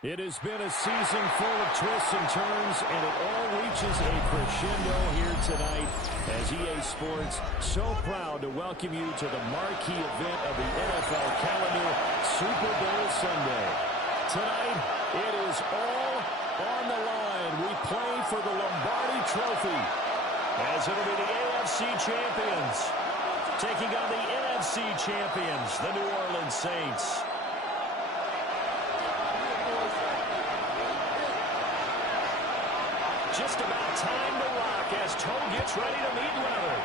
It has been a season full of twists and turns, and it all reaches a crescendo here tonight as EA Sports so proud to welcome you to the marquee event of the NFL calendar, Super Bowl Sunday. Tonight, it is all on the line. We play for the Lombardi Trophy as it'll be the AFC champions taking on the NFC champions, the New Orleans Saints. Just about time to rock as Toe gets ready to meet Leather.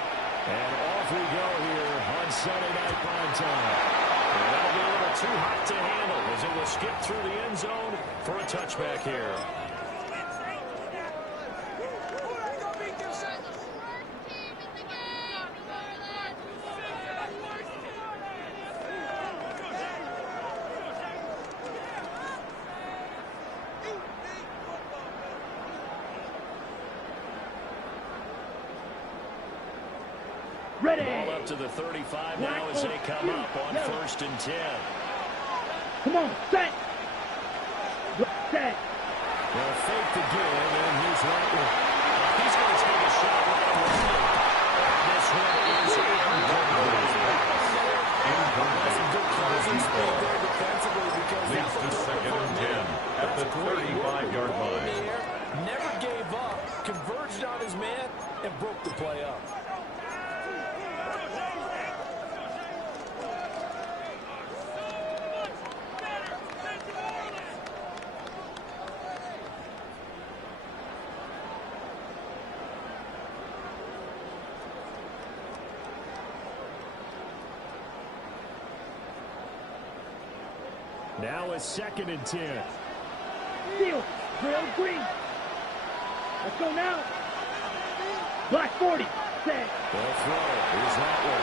And off we go here on Sunday Night Primetime. And that'll be a little too hot to handle as it will skip through the end zone for a touchback here. Ball up to the 35 now as they come up on 1st and 10. Come on, set. Set. They'll fake the give, and here's Rattler. He's going to take a shot right away. This one is Some good closing speed there defensively because leads to 2nd and 10 at the 35-yard line. Never gave up, converged on his man, and broke the play up. Now it's 2nd and 10. Steal. Drill green. Let's go now. Black 40. Set. They'll throw. Here's Rattler.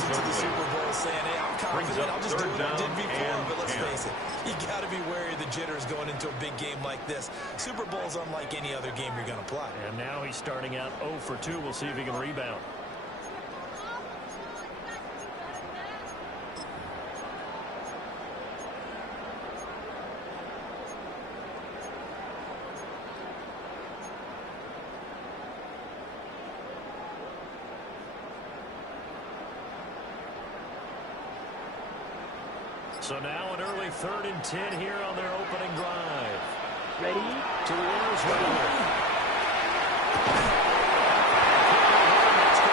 To the Super Bowl saying, hey, I'm confident. I'll just do what I did before. But let's face it, you got to be wary of the jitters going into a big game like this. Super Bowl's unlike any other game you're going to play. And now he's starting out 0 for 2. We'll see if he can rebound. So now an early 3rd and 10 here on their opening drive. Ready? To the Wills Rattler. He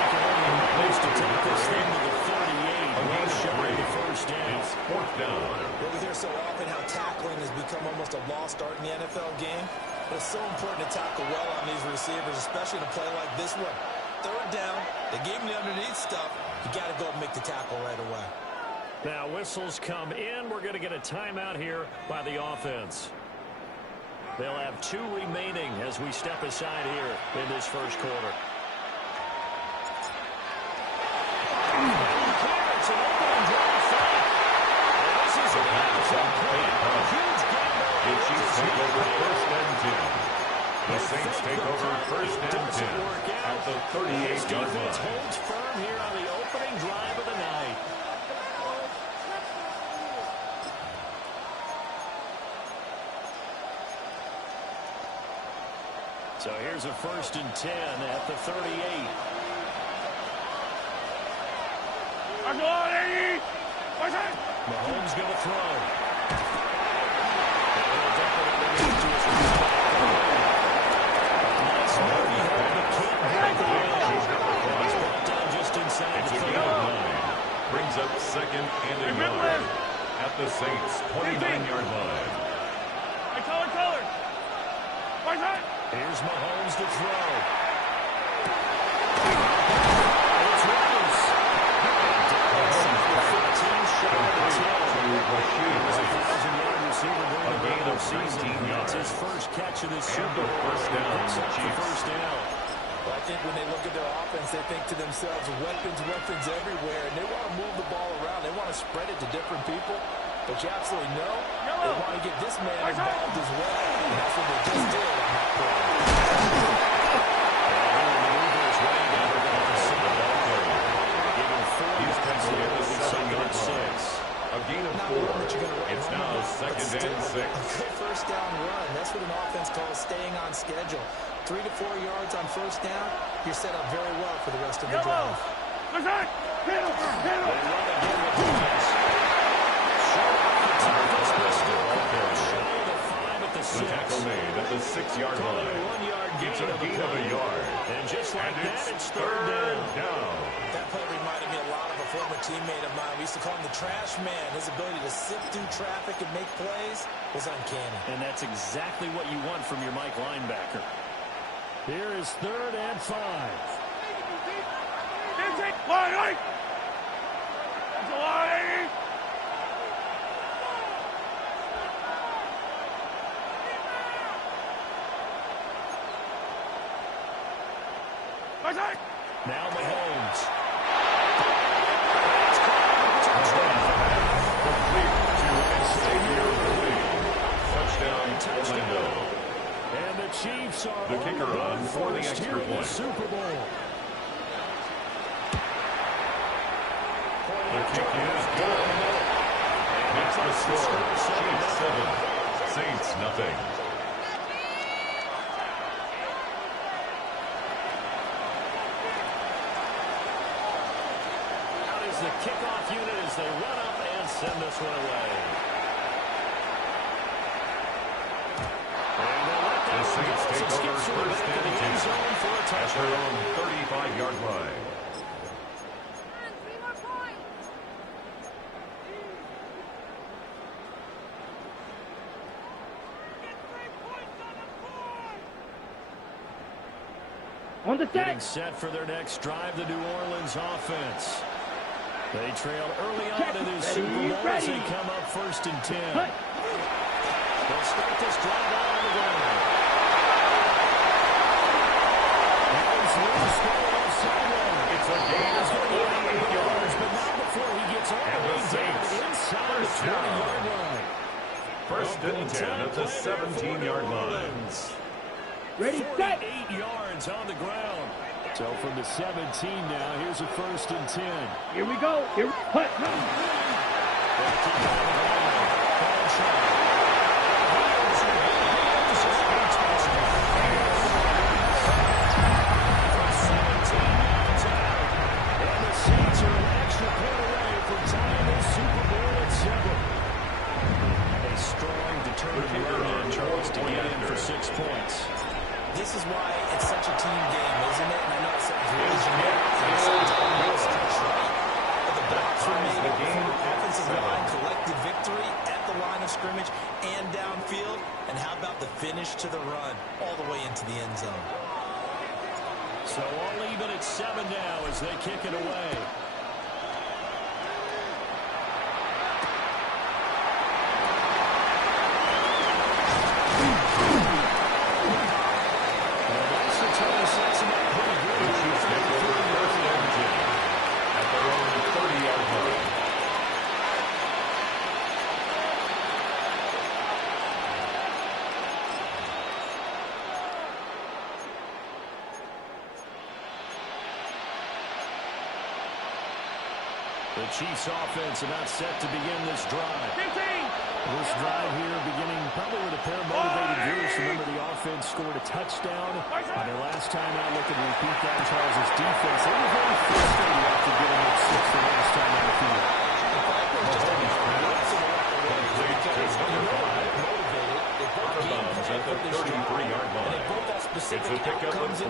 can only manage to take this thing to the 38. Well shy of the first down. It's 4th down. We hear so often how tackling has become almost a lost art in the NFL game. But it's so important to tackle well on these receivers, especially in a play like this one. 3rd down, they gave him the underneath stuff. You got to go and make the tackle right away. Now whistles come in. We're going to get a timeout here by the offense. They'll have 2 remaining as we step aside here in this first quarter. It's an opening drive fake. This is a huge gamble. The Chiefs take over 1st and 10. The Saints take over 1st and 10 at the 38-yard line. Holds firm here on the opening drive of the night. So here's a 1st and 10 at the 38. Mahomes going to throw. Nice movie here, but can't break the edge. He's brought down just inside the 30. Brings up 2nd and 11 at the Saints' 29-yard line. Here's Mahomes to throw. It's Rivers. A gain of 16 yards. His first catch of this Super Bowl. First down. First down. Well, I think when they look at their offense, they think to themselves, weapons everywhere, and they want to move the ball around. They want to spread it to different people. But you absolutely know they want to get this man involved as well. And that's what they just did on that play. what an offense calls staying on schedule. 3 to 4 yards on first down, you're set up very well for the rest of the drive. The tackle made at the 6-yard line. It's a gain of a yard. And just like that, it's third down. That play reminded me a lot of a former teammate of mine. We used to call him the trash man. His ability to sift through traffic and make plays was uncanny. And that's exactly what you want from your Mike linebacker. Here is 3rd and 5. Now Mahomes. Touchdown, Orlando. And the Chiefs are the kicker on for the extra point. Super Bowl. The kick is good. That's the score. Chiefs 7, Saints nothing. The kickoff unit as they run up and send this one away. The Saints take over first and 10 at their own 35-yard line. On the Getting set for their next drive, the New Orleans offense. They trail early on in this Super Bowl as they come up 1st and 10. They'll start this drive out on the ground. It's a gain of 48 yards. But not before he gets all the way down inside the 20-yard line. 1st and 10 at the 17-yard line. Ready, set. 8 yards on the ground. So from the 17 now, here's a 1st and 10. Here we go. Here. Hut. And the Saints are an extra point away from tying this Super Bowl at 7. A strong, determined run on Charles to get in for 6 points. This is why it's such a team game, isn't it? And I know it sounds really generic. It sounds almost trite. But the blocks were made up for offensive line, collective victory at the line of scrimmage and downfield. And how about the finish to the run all the way into the end zone? So all even at 7 now as they kick it away. The Chiefs offense about set to begin this drive. 15. This drive here beginning probably with a pair of motivated viewers. Remember, the offense scored a touchdown on their last time out. Looking to repeat that. Charles' defense, they were very frustrated after getting it 6 the last time on the field. At the 33-yard line. It's a pickup of 3.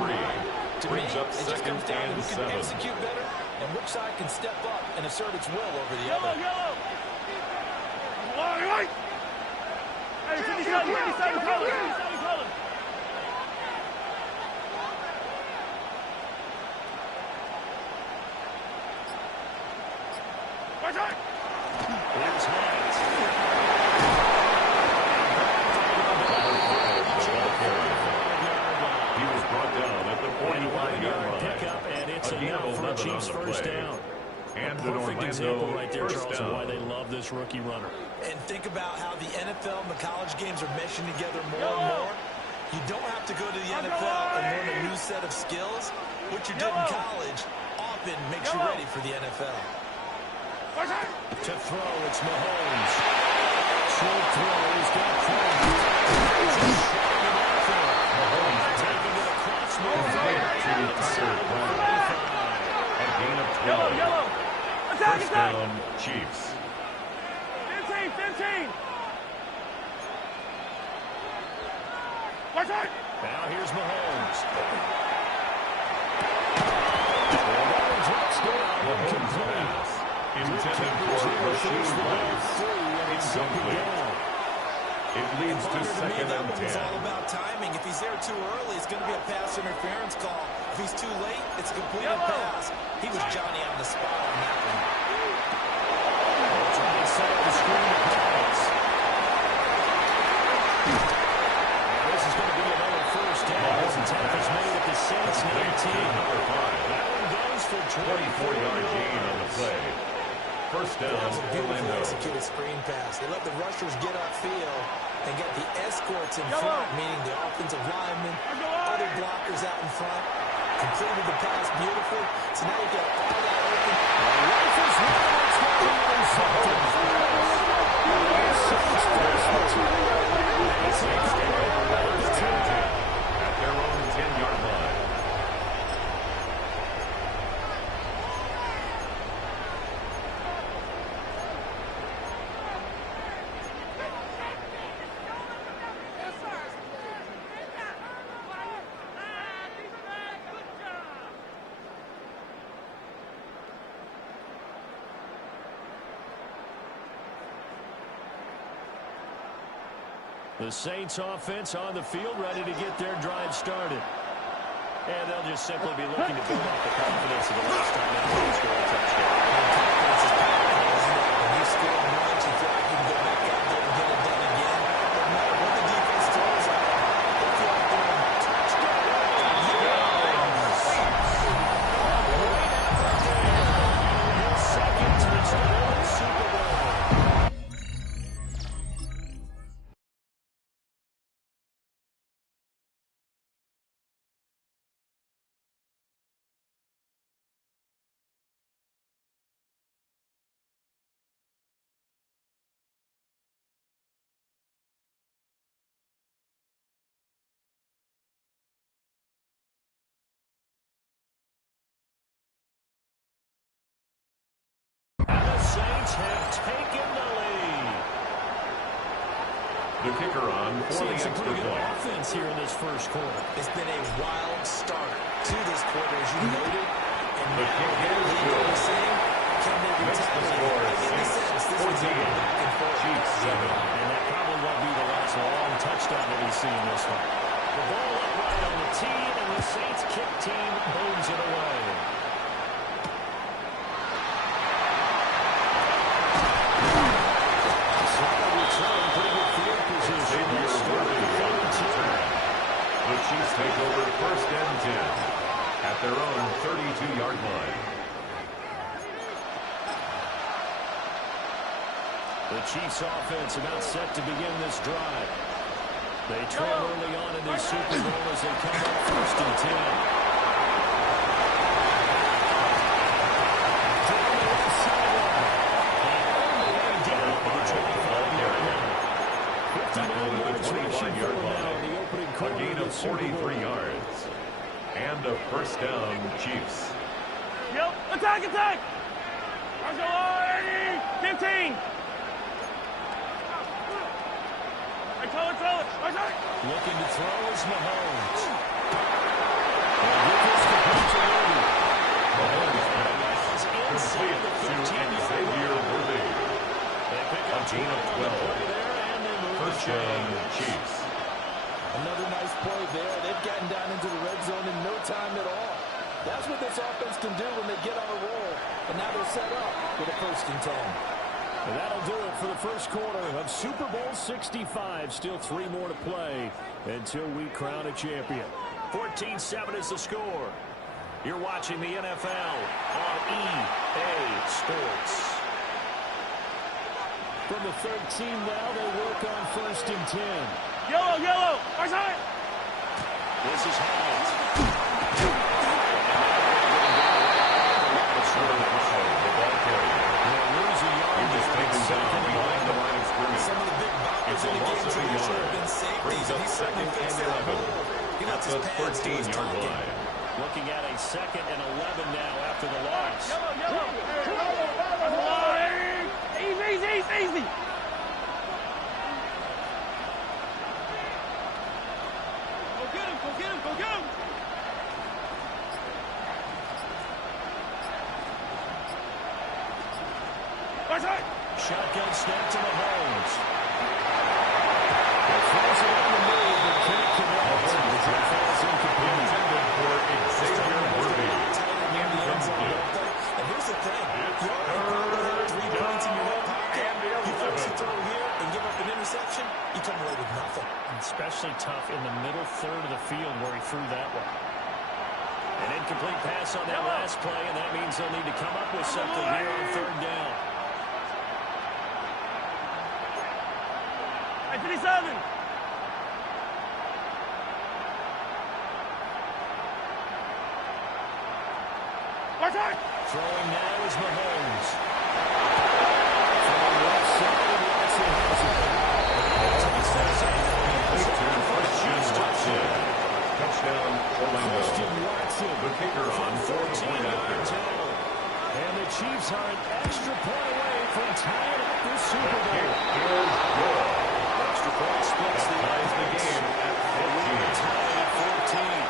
Brings up 2nd and 7. Execute better, and which side can step up and assert its will over the other. Here's Hines. He was brought down at the 45-yard line. Pickup, and it's enough for a Chiefs first down. And A an perfect example Orlando right there, first Charles, of why down. they love this rookie runner. And think about how the NFL and the college games are meshing together more and more. You don't have to go to the NFL and learn a new set of skills. What you did in college often makes you ready for the NFL. To throw, it's Mahomes. short throw. He's got Crawford. Taking to the crossbar. A gain of 12. Yellow. Attack, First attack. down, Chiefs. 15. Watch out. Now here's Mahomes. Another touchdown. Incomplete. Intended for Rasheed Rice. Incomplete. It leads to To me, second that and one was 10. all about timing. If he's there too early, it's going to be a pass interference call. If he's too late, it's a completed pass. He was Johnny on the spot on that one. They'll try to set up the screen to pass. And this is going to be another first down. As the tackle's made at the Saints 19. Number 5. That one goes for 24-yard gain on the play. First down, That was a beautifully Orlando. executed screen pass. They let the rushers get upfield and get the escorts in front, meaning the offensive linemen, other blockers out in front. Completed the pass beautifully. So now you got all that open. Rifles one. It's going to be intercepted. Saints take over first and 10 at their own 10-yard line. The Saints offense on the field, ready to get their drive started. And they'll just simply be looking to build up the confidence of the last time they scored a touchdown. Confidence is powerful, isn't it? When you score once, you feel like you can go back out there and get it done again. No matter what the defense throws at them, they feel like they're in touchdown. His second touchdown Super Bowl. And the Saints have taken the lead. The kicker on for the Seeing some extra pretty good point. offense here in this first quarter. It's been a wild start to this quarter, as you noted. And The now kick is what good. we're seeing, can they Makes the retaliate? score In a sense, this is a 14. back and forth. Chiefs 7. And that probably won't be the last long touchdown that we see in this one. The ball upright on the tee, and the Saints kick team booms it away. Solid return, pretty good field position. Xavier Worthy on the return. The Chiefs take over first and 10 at their own 32-yard line. The Chiefs offense about set to begin this drive. They trail early on in this Super Bowl as they come up first and 10. Down the left sideline. All the way down to the 25-yard line. 59 yards rushing for them now in the opening A quarter gain of of the Super Bowl. 43 yards. And a first down, Chiefs. Yep. Attack. Ready. 15. Throw it. Looking to throw is Mahomes. And here goes the continuity. Mahomes Is inside the complete to 15-yard Xavier line. Worthy. They pick A up gain of 12. First First down, Chiefs. Another nice play there. They've gotten down into the red zone in no time at all. That's what this offense can do when they get on a roll. And now they're set up with a first and 10. And that'll do it for the first quarter of Super Bowl 65. Still 3 more to play until we crown a champion. 14-7 is the score. You're watching the NFL on EA Sports. From the 13 now, they work on first and 10. Yellow. Our side. This is Hines. The ball carrier. They'll lose a yard. He was taken down behind the line of scrimmage. Some of the big 2nd and 11 now after the loss. Yellow. Easy. Go get him. Shotgun snap to Mahomes. It throws it on the move, but can't connect. It falls incomplete. Intended for Xavier Worthy. And here's the thing. You already have 3 points in your own pocket. You force a throw here and give up an interception, you come away with nothing. Especially tough in the middle third of the field where he threw that one. An incomplete pass on that last play, and that means they'll need to come up with something here on 3rd down. 57. Throwing now is Mahomes. From the left side, Watson has it. Touchdown, Orlando. The kicker on 4-point after. And the Chiefs are an extra point away from tying up this Super Bowl. Kick is good. Extra point splits the Ties the game at 14. Tied at 14.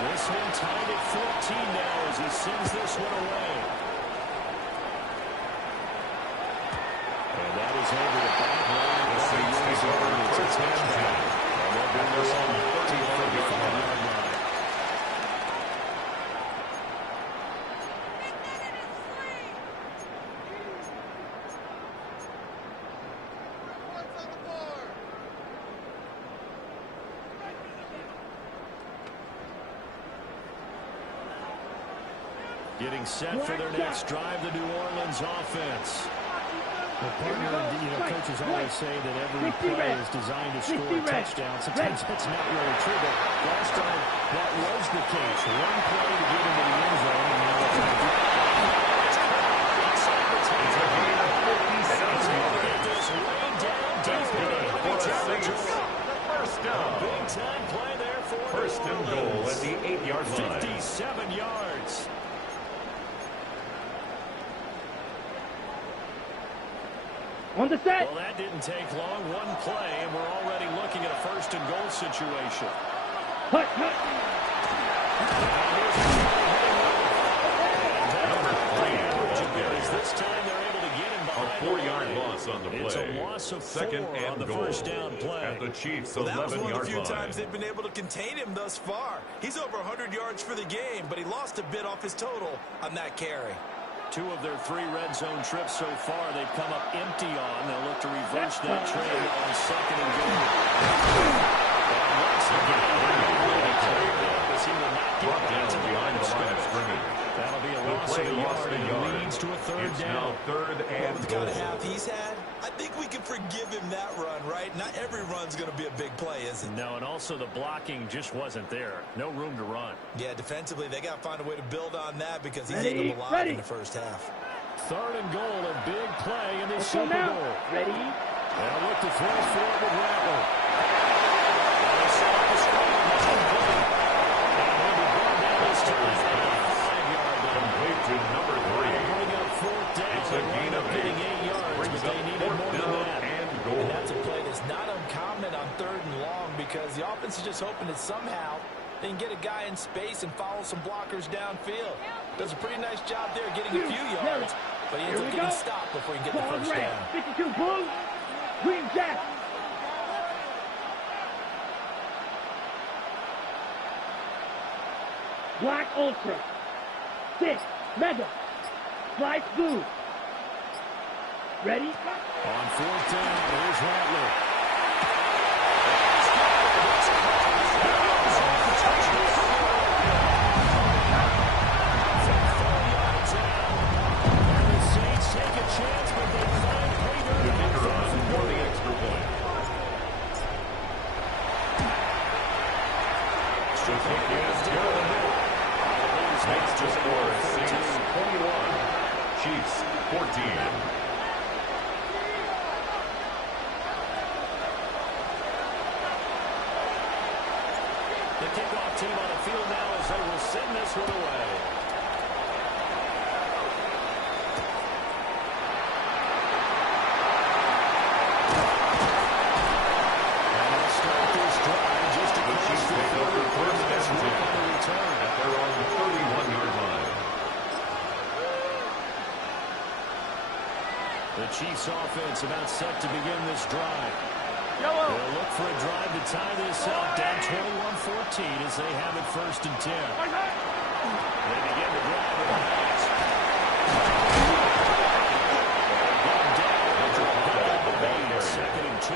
This one tied at 14 now as he sends this one away. And that is over the back line. The Saints take over first and 10. And they're on the 35-yard line. Getting set for their next drive, the New Orleans offense. Well, partner, coaches always say that every play is designed to score a touchdown. Sometimes that's not really true, but last time that was the case. One play to get into the end zone, and now it's going to do big-time play there for First and goal at the 8-yard line. 57 yards. On the set. Well, that didn't take long. One play, and we're already looking at a first and goal situation. Hut. This time they're able to get him behind. A 4-yard loss on the play. It's a loss of 4 Second and on the goal first down play. at the Chiefs' Well, that was 11-yard one of the few line. times they've been able to contain him thus far. He's over 100 yards for the game, but he lost a bit off his total on that carry. 2 of their 3 red zone trips so far they've come up empty on. They'll look to reverse that trend on second and goal. And once again, as he will not get Brought down back to behind the line of scrimmage. That'll be a loss of a yard and leads to a 3rd It's down. now 3rd Well, and with the goal. kind of half he's had, I think we can forgive him that run, right? Not every run's going to be a big play, is it? No, and also the blocking just wasn't there. No room to run. Yeah, defensively, they got to find a way to build on that because he's eaten them alive in the first half. 3rd and goal, a big play in this Super Bowl. Ready? They'll look to throw for it with Rattler. Complete to number 3. It's a gain of 8. Brings up 4th down and goal. And that's a play that's not uncommon on 3rd and long because the offense is just hoping that somehow they can get a guy in space and follow some blockers downfield. Does a pretty nice job there getting a few yards, but he ends up getting stopped before he can get the first down. 52 blue. Green jack. Black ultra. 6 mega. Slice blue. Ready? On 4th down, here's Rattler. Saints to score. Saints 21. Chiefs 14. The kickoff team on the field now as they will send this one away. And they'll start this drive just to cross the 30. First and 10 on the return. At their own 31-yard line. The Chiefs offense about set to begin this drive. Yellow. They'll look for a drive to tie this up, down 21-14 as they have it 1st and 10. They begin the drive with a pass. Second and 2.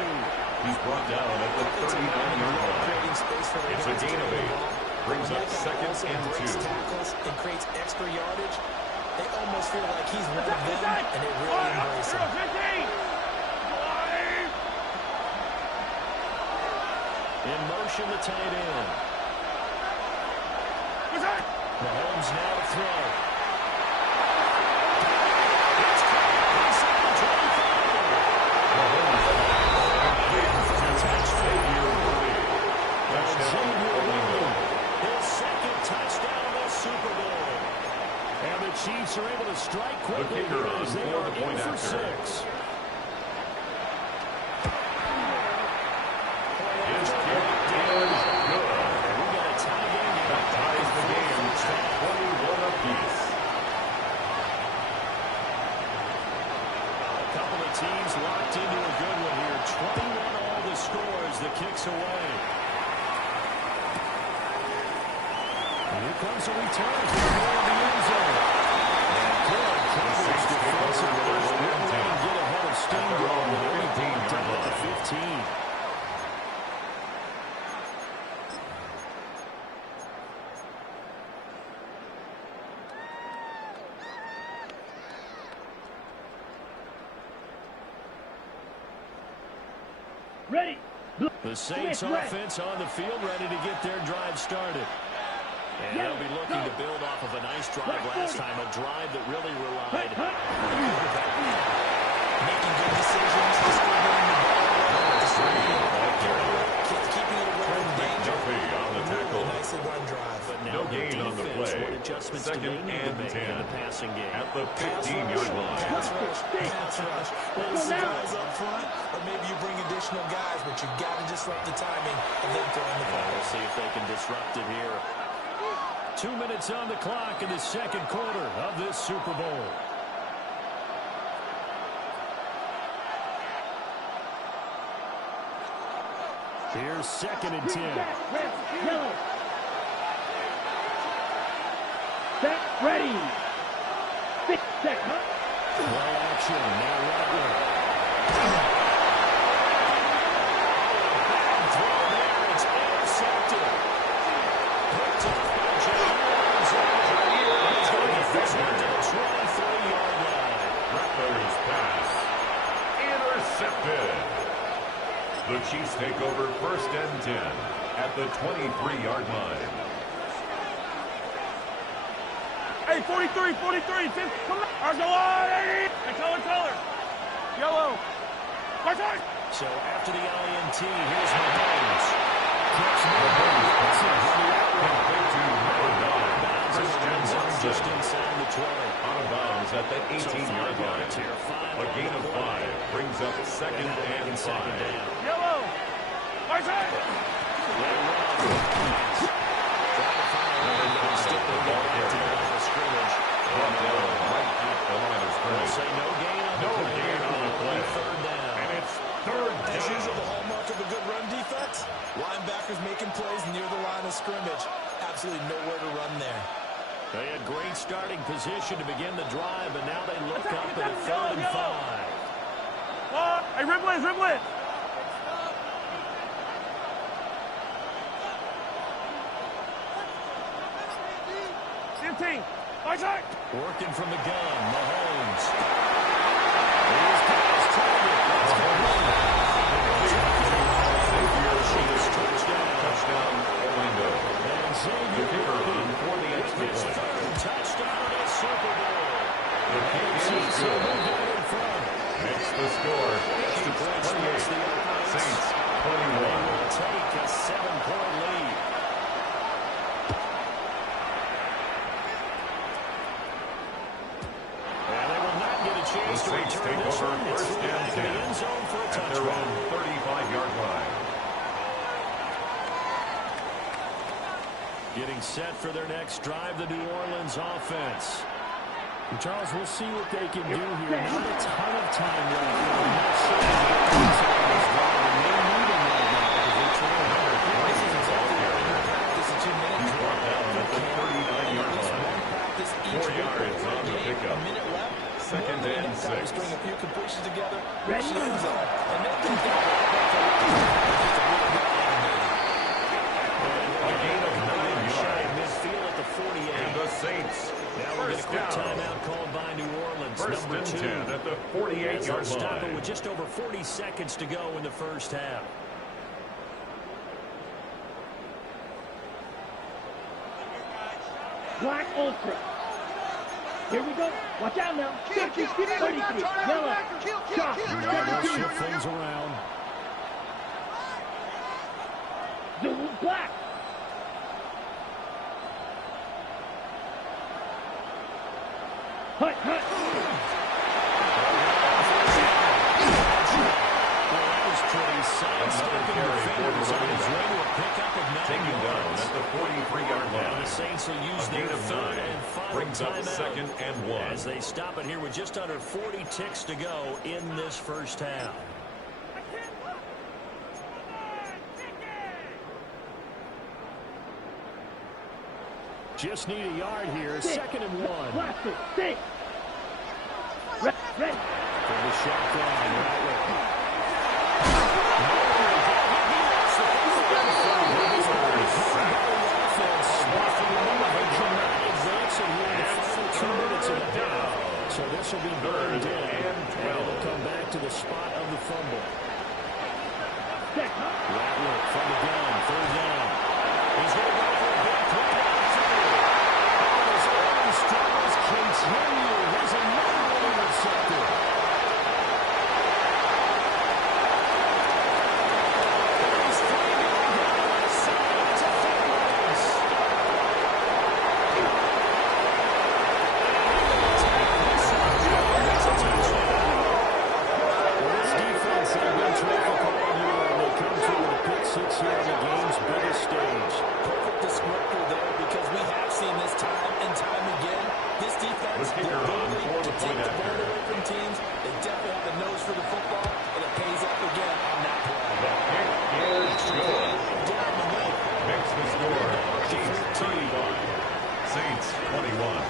He's brought down at the 39-yard line. It's a gain of 8. Brings up 2nd and 2. Tackles and creates extra yardage. They almost feel like he's one of them, and they really embrace him. In motion, the tight end. Mahomes now to throw. It's caught inside the 25. His second touchdown of the Super Bowl. And the Chiefs are able to strike quickly as they are in for 6. Teams locked into a good one here. 21 all the scores. The kicks away. Here comes a return to the middle of the end zone. And good coverage defensively. They're going to get ahead of Stingo. They're down to 15. Ready. The Saints offense on the field, ready to get their drive started. And they'll be looking to build off of a nice drive last time, a drive that really relied on making good decisions, distributing the ball, keeping it away from danger. On the tackle. Nicely run drive. But now No gain on the play. What adjustments do they 2nd need to and make 10 in the passing game? at the 15-yard line. Pass rush. Let's see guys up front, or maybe you bring additional guys, but you got to disrupt the timing and then throw in the ball. We'll see if they can disrupt it here. 2 minutes on the clock in the second quarter of this Super Bowl. Here's 2nd and 10. Yellow. Set. Ready. 6 seconds. Play action. Now Rattler. Bad throw there. It's intercepted. Picked off by James. He's going to get this one to the 23-yard line. Rattler's pass. Intercepted. The Chiefs take over 1st and 10 at the 23-yard line. Hey, 43, 43. Come on. Arcelon. Hey, color. Yellow. Martin. So after the INT, here's Mahomes. Catch Mahomes. Just inside the 20. Out of bounds at the 18-yard line. A gain of 5 brings up 2nd and 5. Yellow. Martin. Say no gain on the play. 3rd down. And it's 3rd As down. usual, the hallmark of a good run defense. Linebackers making plays near the line of scrimmage. Absolutely nowhere to run there. They had great starting position to begin the drive, but now they look up at a 3rd and 5. Hey, Riblet. 15. Working from the gun, Mahomes. Here's pass target. Touchdown, Orlando. And Xavier Run for the extra his point. 3rd touchdown of the Super Bowl. The kick is good. In front. Makes the score. Chiefs 28, Saints 21. Take a 7-point lead. Getting set for their next drive, the New Orleans offense. And Charles, we'll see what they can do here. Not a ton of time left. I'm not sure they're going to this drive. And they need him right now because they're trying to This is exactly what you practice in 2 minutes. Brought down at the 39-yard line. 4 yards on the pickup. A minute left. Second and 6. String a few completions together. Ready? And they can get A gain of 9 yards. midfield at the 48. And the Saints. Now we're going to First quick down. timeout called by New Orleans. First Number and 2. 10 at the As they'll 48-yard stop it line. with just over 40 seconds to go in the first half. Black Ultra. Here we go. Watch out now. 33, yellow. Chop. Now they'll shift things around. Zulu black. Hut, hut. Well, that was pretty sidestepping carry for the defenders on running his back. way to a pickup of 9 Taken down yards. at the 43-yard Now line. the Saints will use A their gain of 3rd 9. and final Brings up timeout second and 1. as they stop it here with just under 40 ticks to go in this first half. Just need a yard here. 2nd and 1. Blast it. Stay. Ready. From the shotgun, Rattler. So this will be 3rd and 10. And it'll come back to the spot of the fumble. Rattler from the gun, 3rd down. He's going to go for a big play downfield. And his early struggles continue. Here's another intercepted. He's finding the left side to Phillips. Well, this defense has been terrific all year, and they come through with a pick 6 here on the game's biggest stage. perfect descriptor there because we have seen this time and time again. This defense, The kicker their on ability for the to take point the after. ball away from teams, they definitely have the nose for the football, and it pays off again on that play. The kick is good. Down the middle. Makes the score. Chiefs 31. Saints 21.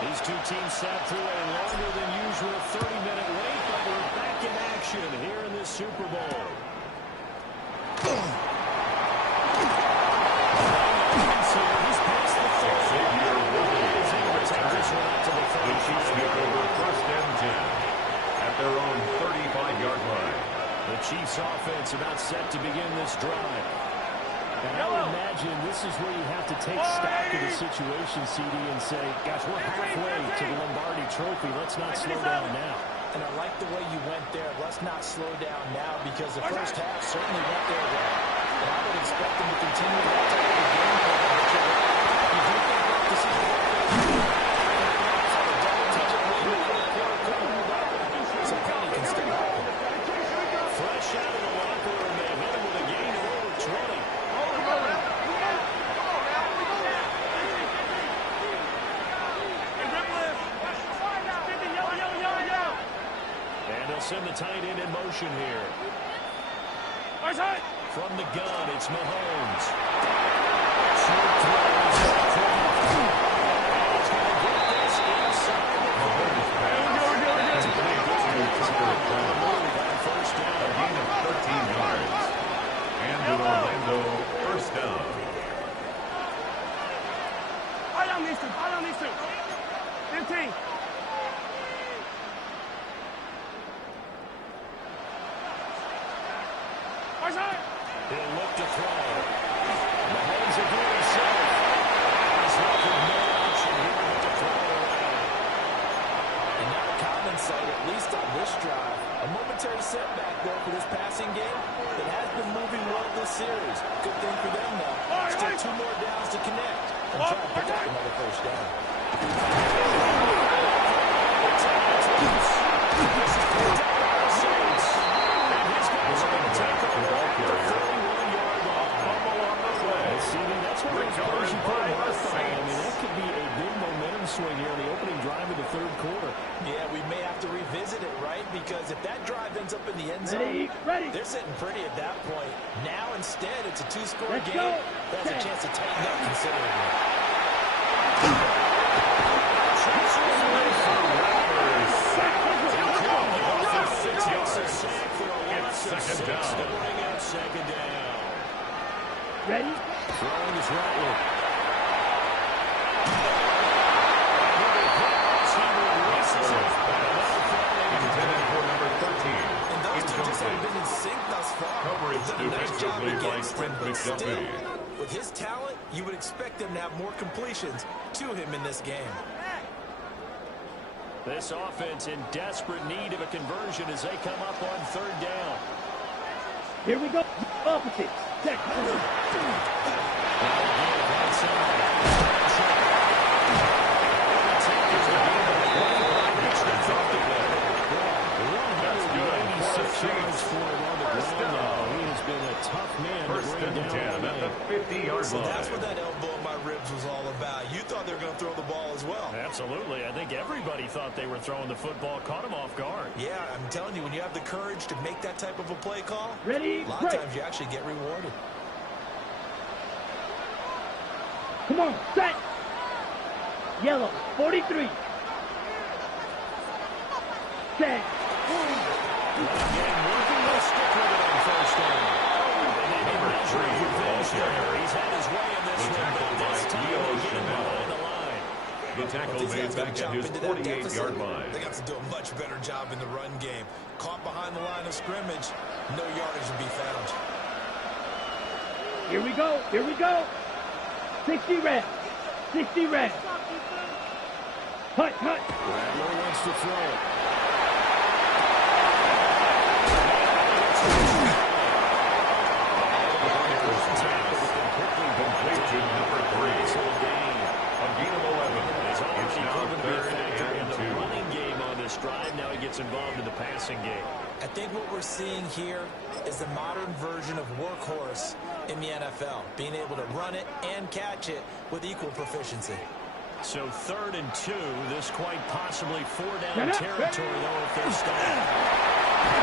These two teams sat through a longer than usual 30-minute wait, but we're back in action here in this Super Bowl. He's past the 30. Xavier Woods He's able to take this one out to the The Chiefs 35. get over 1st and 10 at their own 35-yard line. The Chiefs offense about set to begin this drive. And I would imagine this is where you have to take stock of the situation, CD, and say, gosh, we're halfway to the Lombardi Trophy. Let's not slow down now. And I like the way you went there. Let's not slow down now because the first half certainly went their way. And I would expect them to continue that type of game plan. But you're right. You do think about this is a double-digit lead in the fourth quarter. So plenty can still happen. Fresh out of the locker room, they hit him with a gain of over 20. And they'll send the tight end in motion here. From the gun, it's Mahomes. Short throws. He's going to get this inside the Mahomes pass. first A down. gain of 13 yards. And to Orlando, 1st down. Fight on these two. 15. He'll look to throw. Mahomes again himself. He's left with no option here but to throw it away. And now a common sight, at least on this drive. A momentary setback, though, for this passing game that has been moving well this series. Good thing for them, though. Still 2 more downs to connect and try to pick up another first down. because if that drive ends up in the end zone, they're sitting pretty at that point. Now, instead, it's a two-score game. That's a chance to tighten up considerably. Second down. Ready? Throwing is Rattler. Intended for number 13. And those two just haven't been in sync thus far. Coverage defensively by Trent McDuffie. With his talent, you would expect them to have more completions to him in this game. This offense in desperate need of a conversion as they come up on third down. Here we go. Opposite. Check. First and 10 at the 50-yard So line. that's what that elbow in my ribs was all about. You thought they were going to throw the ball as well. Absolutely. I think everybody thought they were throwing the football, caught him off guard. Yeah, I'm telling you, when you have the courage to make that type of a play call, Ready? a lot of times you actually get rewarded. Come on, set. Yellow, 43. Set. Again, working will stick with it on first down. Number 3, ball carrier. He's had his way in this one, but this time they get him behind the line. The tackle made back at his 48-yard line. They got to do a much better job in the run game. Caught behind the line of scrimmage, no yardage to be found. Here we go. Here we go. 60 red. 60 red. Hut, hut. Rattler wants to throw it. Complete to number 3. A gain of 11. It's now third and in the 2. running game on this drive. Now he gets involved in the passing game. I think what we're seeing here is the modern version of workhorse in the NFL, being able to run it and catch it with equal proficiency. So 3rd and 2. This quite possibly 4-down territory, though, if they're stopped.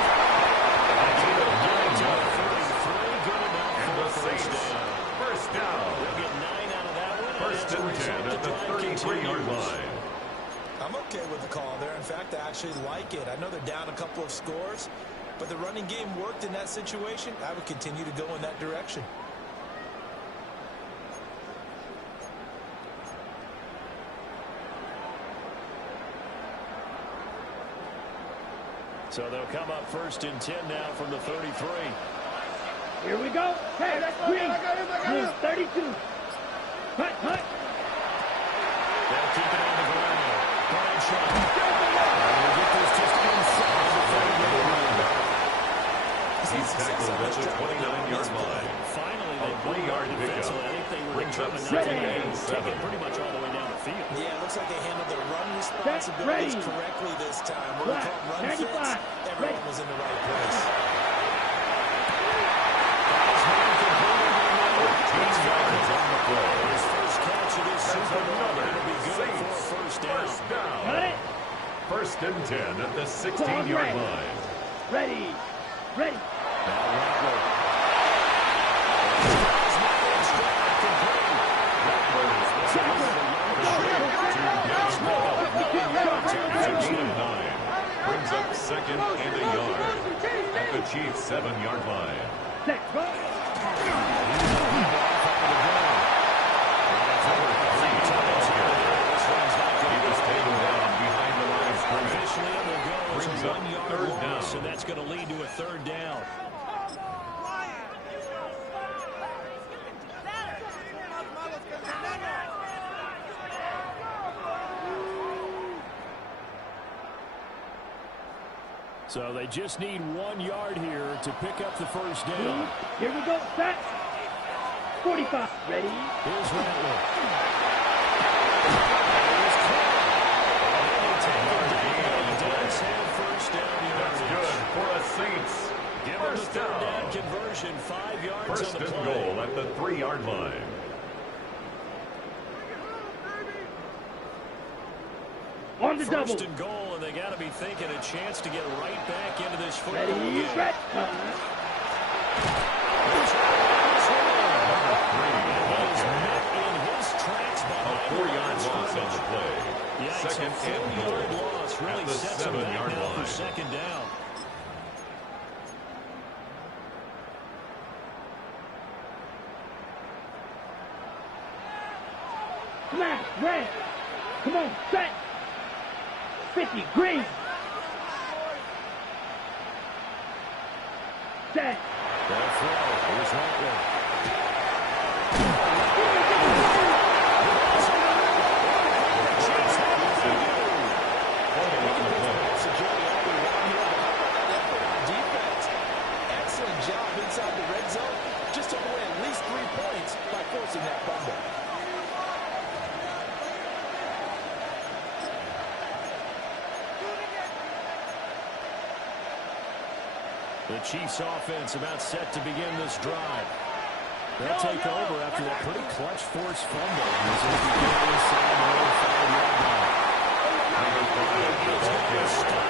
First down. They'll get 9 out of that one. First and 10 at the 33-yard line. I'm okay with the call there. In fact, I actually like it. I know they're down a couple of scores, but the running game worked in that situation. I would continue to go in that direction. So they'll come up 1st and 10 now from the 33. Here we go. Hey, green. Blue 32. Hut, hut. They'll keep it on the ground. Bradshaw. They'll get this just inside the 30-yard line. He's tackled at the 29-yard line. Finally, A they 3-yard defense. pickup. I think they were Brings up determined not to 2nd and 7. take it pretty much all the way down the field. Yeah, it looks like they handled their run responsibilities ready. correctly this time. We're going to call run 95. fits. Everyone was in the right place. 14 yards on the play. His first catch of this That's Super Bowl. another It'll be good for a Saints. first down. First down. Got it. 1st and 10 at the 16-yard line. Ready. Ready. Now Rattler. Brings up 2nd and a yard at the Chiefs' 7-yard line. Set. Go. He was taken down behind the line of scrimmage. Officially on the go. It's Brings a up 1-yard 3rd loss, down. and that's going to lead to a 3rd down. So they just need 1 yard here to pick up the first down. Here we go. Set. 45. Ready. Here's Rattler. That's good for a Saints. Give him the First 3rd down down. conversion. 5 yards First on the and play. goal at the 3-yard line. On the double. First and goal, and they got to be thinking a chance to get right back into this football Ready, game. set. A 4-yard loss on the play. Yeah, Second and goal loss really at the sets them back 7-yard now for line. second down. Smash, red. Come on, set. 50, green. Set. Ball throw. Here's Rattler. Excellent job inside the red zone. Just took away at least 3 points by forcing that fumble. The Chiefs offense about set to begin this drive. They'll take over after that pretty clutch forced fumble. As they begin inside the 5-yard line. Number 5, the ball carrier.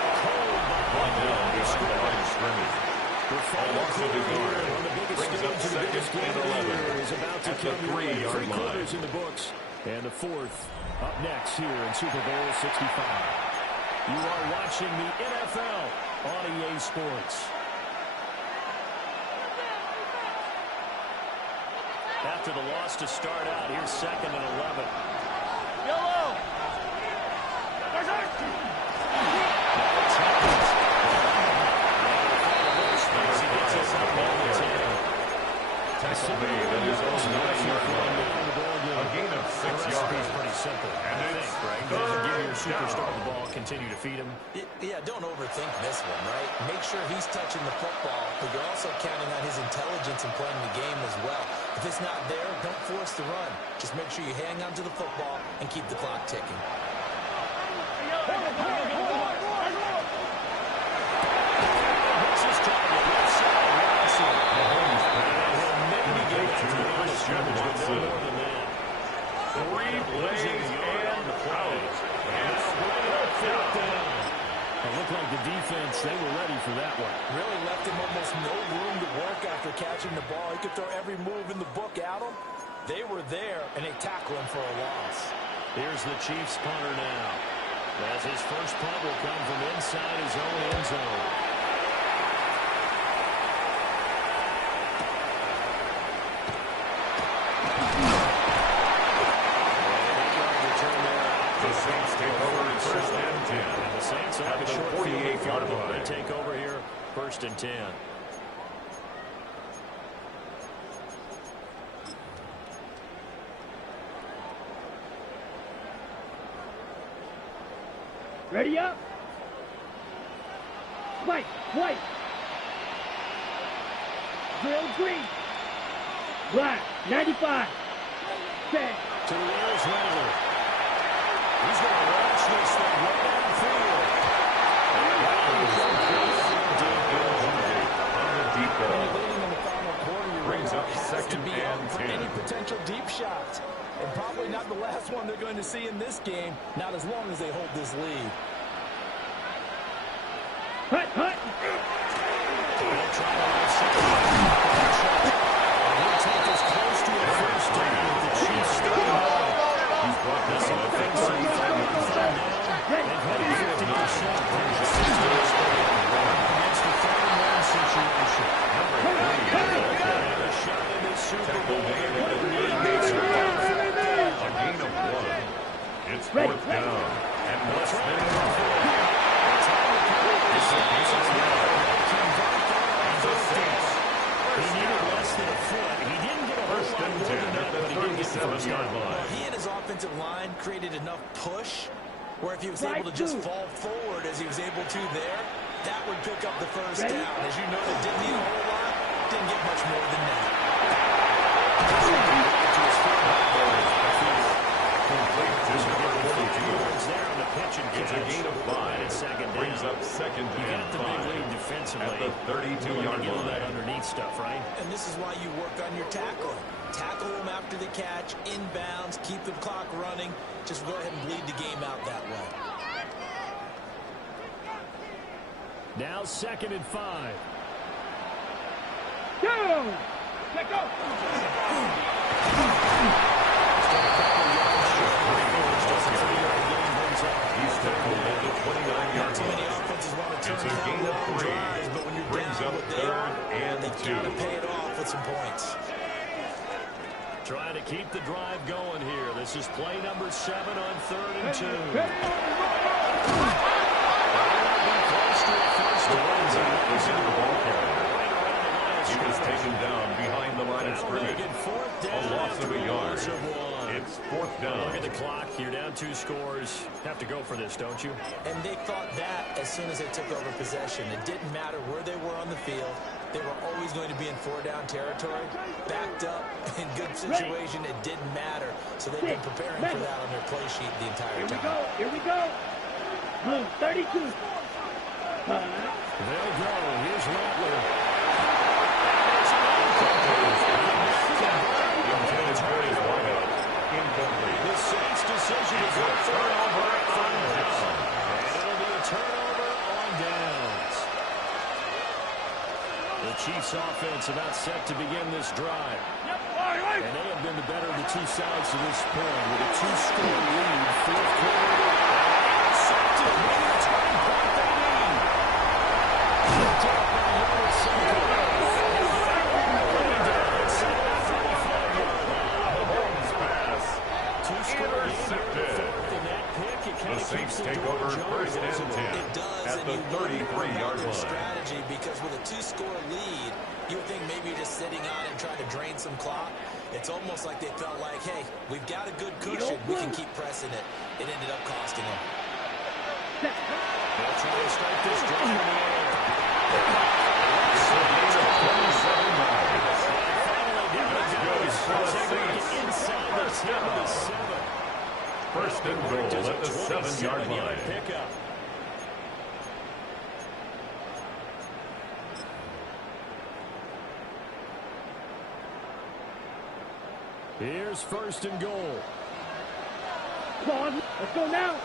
Brought down behind the line of scrimmage. A loss of his yard. Brings up second and 11 is about to at the 3-yard line. quarters in the books. And the fourth up next here in Super Bowl 65. You are watching the NFL on EA Sports. After the loss to start out, here's second and 11. Yellow! Tackle made at his own 9-yard line. A gain of 6 yards. Pretty simple. And it's Doesn't give your third superstar down. the ball, continue to feed him. Yeah, don't overthink this one, right? Make sure he's touching the football, but you're also counting on his intelligence in playing the game as well. If it's not there, don't force the run. Just make sure you hang on to the football and keep the clock ticking. Christian Watson. 3 plays and out. It looked like the defense, they were ready for that one. Really left him almost no room to work after catching the ball. He could throw every move in the book at him. They were there, and they tackled him for a loss. Here's the Chiefs punter now. As his first punt will come from inside his own end zone. The Saints take over first and 10. And the Saints have a short 48-yard line. They take over here, first and 10. Ready up. Spike, white. Drill green. Black, 95. Set. To the Ayers Rattler. He's going to launch this thing right downfield. On the deep When ball. you're leading in the final quarter, your Brings radar up has to second be and on for 10. any potential deep shots. And probably not the last one they're going to see in this game, not as long as they hold this lead. Hut, hut. They'll try to offset the shot. And he'll take us close to a first down with the Chiefs starting out. He's brought this This up at offense on 35 third down. They've had 50%. Against the third and one situation. A shot in this Super Bowl. A gain of 1. It's fourth down. And less than 1. It's a gain of 1. And the Saints. He needed less than a foot. He didn't get a whole First lot and more 10 than that, at but he the did get the first 37-yard down. line. He and his offensive line created enough push where if he was able to just fall forward as he was able to there, that would pick up the first down. As you know, they didn't need a whole lot, didn't get much more than that. Complete to number 42. It's a gain of 5. Second down. Brings up second You and got the big lead 5. defensively. At the 32-yard Get all that line. underneath stuff, right? And this is why you work on your tackling. Tackle them after the catch, inbounds, keep the clock running. Just go ahead and bleed the game out that way. Now 2nd and 5. Go! Let go! He's tackled at the 29-yard Too many line. offenses want to It's turn a down gain of long 3. drives, but when you're Brings down up what they 3rd are, and they 2. gotta pay it off with some points. Trying to keep the drive going here. This is play number 7 on 3rd and 2. He was taken down behind the line of scrimmage. A loss of a yard. It's 4th down. Look at the clock. You're down 2 scores. Have to go for this, don't you? And they thought that as soon as they took over possession. It didn't matter where they were on the field. They were always going to be in 4-down territory. Backed up, in good situation, it didn't matter. So they've been preparing for that on their play sheet the entire time. Here we go. 32. They'll go. Here's Rattler. Intended for his wideout. Incomplete. The Saints' decision is a turnover on downs. And it'll be a turnover on downs. The Chiefs' offense about set to begin this drive. And they have been the better of the two sides to this point with a 2-score lead. 4th quarter. Intercepted. Maybe the turning point they need. Picked up by Young Sinclair. Coming down inside the 35-yard line. Mahomes pass. 2-score lead. Intercepted. 4th in that pick. It The kind of keeps Saints the take door over going, 1st and doesn't 10 It does, at and the you wonder 33-yard about their line. strategy, because with a 2-score lead, you would think maybe you're just sitting on it and trying to drain some clock. It's almost like they felt like, hey, we've got a good cushion. We can keep pressing it. It ended up costing them. They'll try to start this drive in the air. It's a gain of 27 yards. Finally down Let's it go goes. for the Taking it Saints. inside the 10 to the 7. 1st and goal Just a at the 7-yard 27-yard line. pickup. Here's 1st and goal. Come on, let's go now.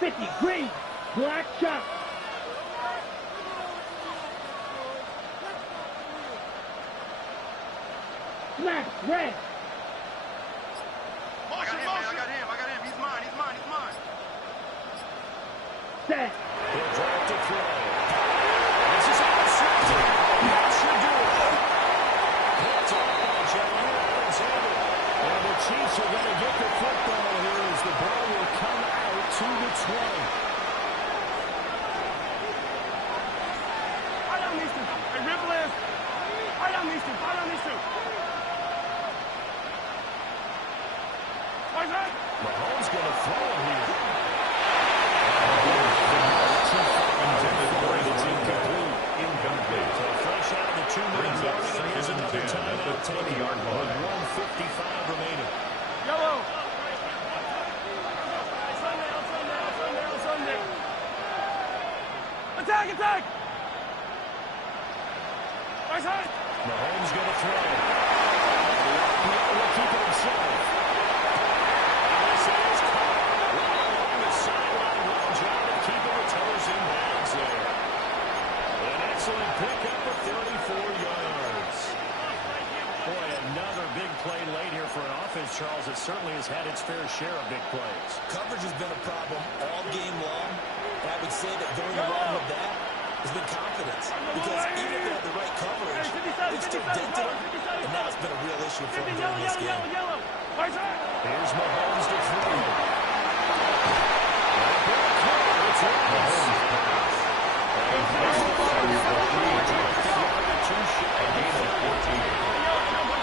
50, green, black shot. Smash, red. I got him. He's mine. Set. He'll drop to throw. This is intercepted. That should do it. Picked up by Jair Alexander. And the Chiefs are going to get the football here as the ball will come out to the 20. Right on these two. Hey, ripple is. Right on these two. Where's that? Mahomes going to throw it here. Intended for his It's incomplete. incomplete. Incomplete. So fresh out of the 2-minute Brings up warning, and here's 2nd and another 10 at the timeout taken 20-yard with line. 1:55 remaining. Yellow. Sunday. Attack. Where's that? Mahomes going to throw. Will keep it himself. And this is caught right along the sideline. Well, trying to keep the toes in bounds there. An excellent pickup of 34 yards. Boy, another big play late here for an offense, Charles, that certainly has had its fair share of big plays. Coverage has been a problem all game long. And I would say that going along with that has been confidence. Because even if they had the right coverage, they've still dented them. And now it's been a real issue for them during this game. Where's that? Here's Mahomes to throw. It's Evans. A gain of 14.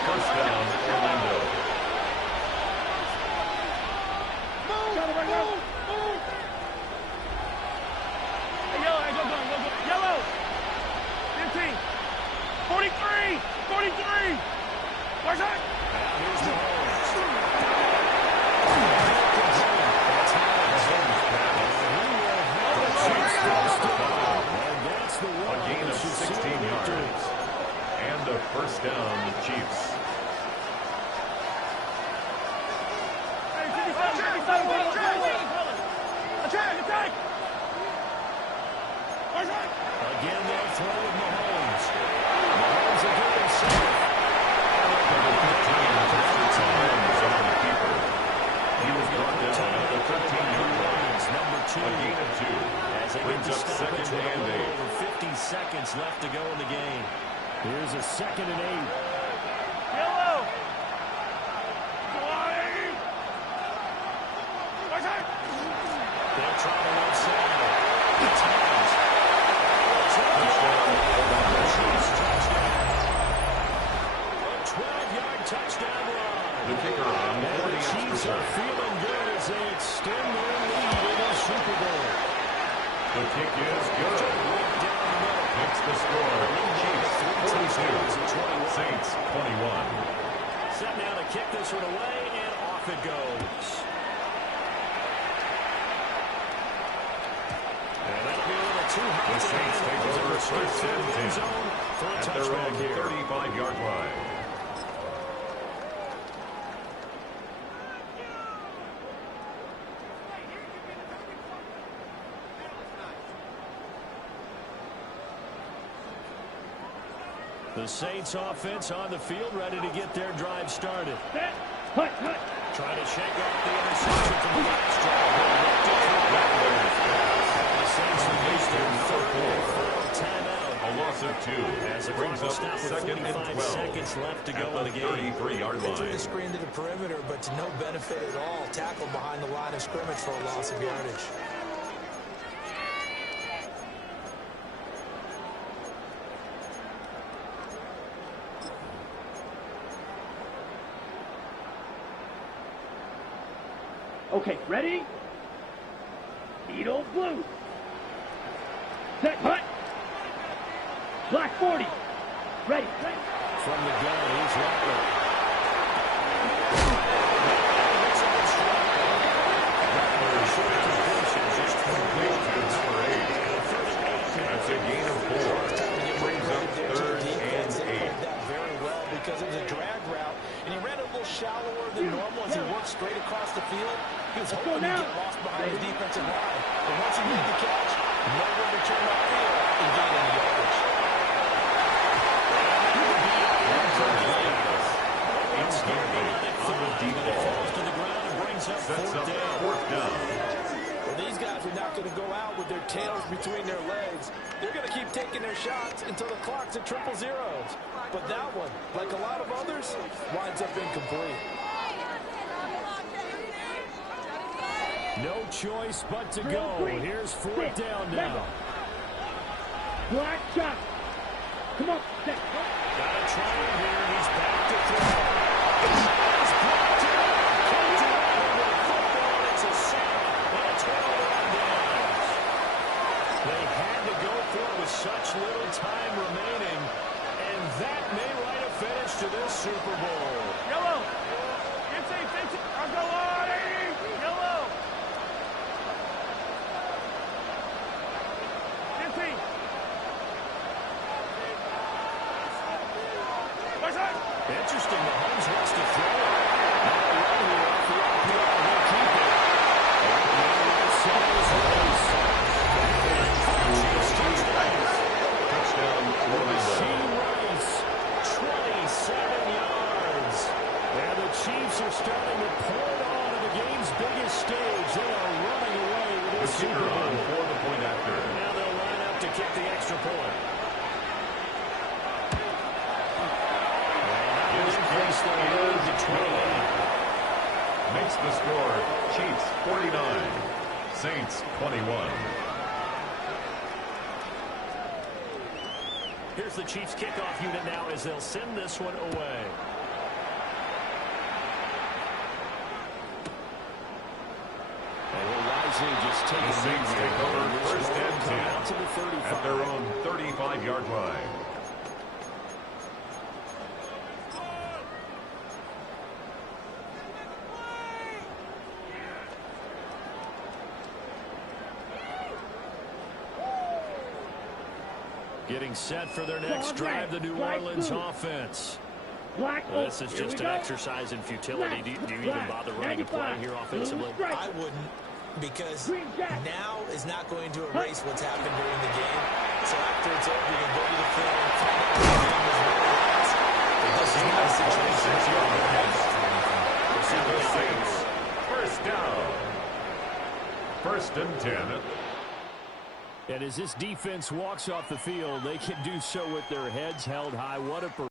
1st down, Orlando. Yellow. 15. 43. 43. Where's that? Here's Mahomes. And that's the A one. gain of 16 yards. And a 1st down, Chiefs. Attack. Again, they'll throw with Mahomes. Mahomes again himself. He was brought down at the 13-yard line. Number 2. A gain of 2. As they Brings get up to second stoppage with a and little 8. over 50 seconds left to go in the game. Here's a 2nd and 8. Yellow. They'll try the left side. Times. A 12-yard touchdown run. The kicker on And 40 the Chiefs are feeling good as they extend their lead in the Super Bowl. The kick is good. Right down the middle. Makes the score. Chiefs 42. Saints 21. Set now to kick this one away, and off it goes. And that'll be a little too high. The Saints take over first and 10 zone for a at their own touchback here. 35-yard line. The Saints offense on the field, ready to get their drive started. Set. Hut, hut. Trying to shake off the interception from the last drive. The Saints release their third and final timeout. A loss of 2. As the brings clock will up stop with 2nd and 45 12 seconds left to go at in the the game. 33-yard They took line. the screen to the perimeter, but to no benefit at all. Tackled behind the line of scrimmage for a loss of yardage. Okay, ready? Needle blue. Set, hut. Black 40. Ready, ready. From the gun, here's Rattler. Complete to number 8. That's a gain of 4. Brings up 3rd and 8. That very well because it was a drag route, and he ran a little shallower than normal as he worked straight across the field. He was hoping he'd get lost behind his defensive line, but once he made the catch, nowhere to turn upfield and gain any yardage. On the deep ball. To the ground and brings up Sets up 4th down. Well, these guys are not going to go out with their tails between their legs. They're going to keep taking their shots until the clock's at 000. But that one, like a lot of others, winds up incomplete. No choice but to go. Here's 4th down now. Black shot. Come on, set. Got to try it here. He's back to throw. It's blocked out. Comes around with the football. It's a sack and a 12-yard downs. They had to go for it with such little time remaining, and that may write a finish to this Super Bowl. Yellow. 15. I'll go on. Yellow. 15. Right side. Interesting. Mahomes wants to throw it. Now run here off the RPO. He'll keep it. Open on the right side is Rice. Touchdown, Orlando. Rasheed Rice, 27 yards. And the Chiefs are starting to pour it on to the game's biggest stage. They are running away with The this Super kicker on Bowl. for the point after. Now they'll line up to kick the extra point. His Increase kick their lead to is 28. good. Makes the score Chiefs 49. Saints 21. Here's the Chiefs kickoff unit now as they'll send this one away. And will wisely just take The a Saints lead take here. over This first one and will come 10 out to the 35. at their own 35-yard line. Getting set for their next drive, the New Orleans offense. Black. This is just an exercise in futility. Do you even bother running a play here offensively? I wouldn't. because Green Jack. now is not going to erase what's happened during the game. So after it's over, you can go to the field and find out what the game was really like. But this is not a situation where you're going to have to do anything. The Saints, first down. 1st and 10. And as this defense walks off the field, they can do so with their heads held high. What a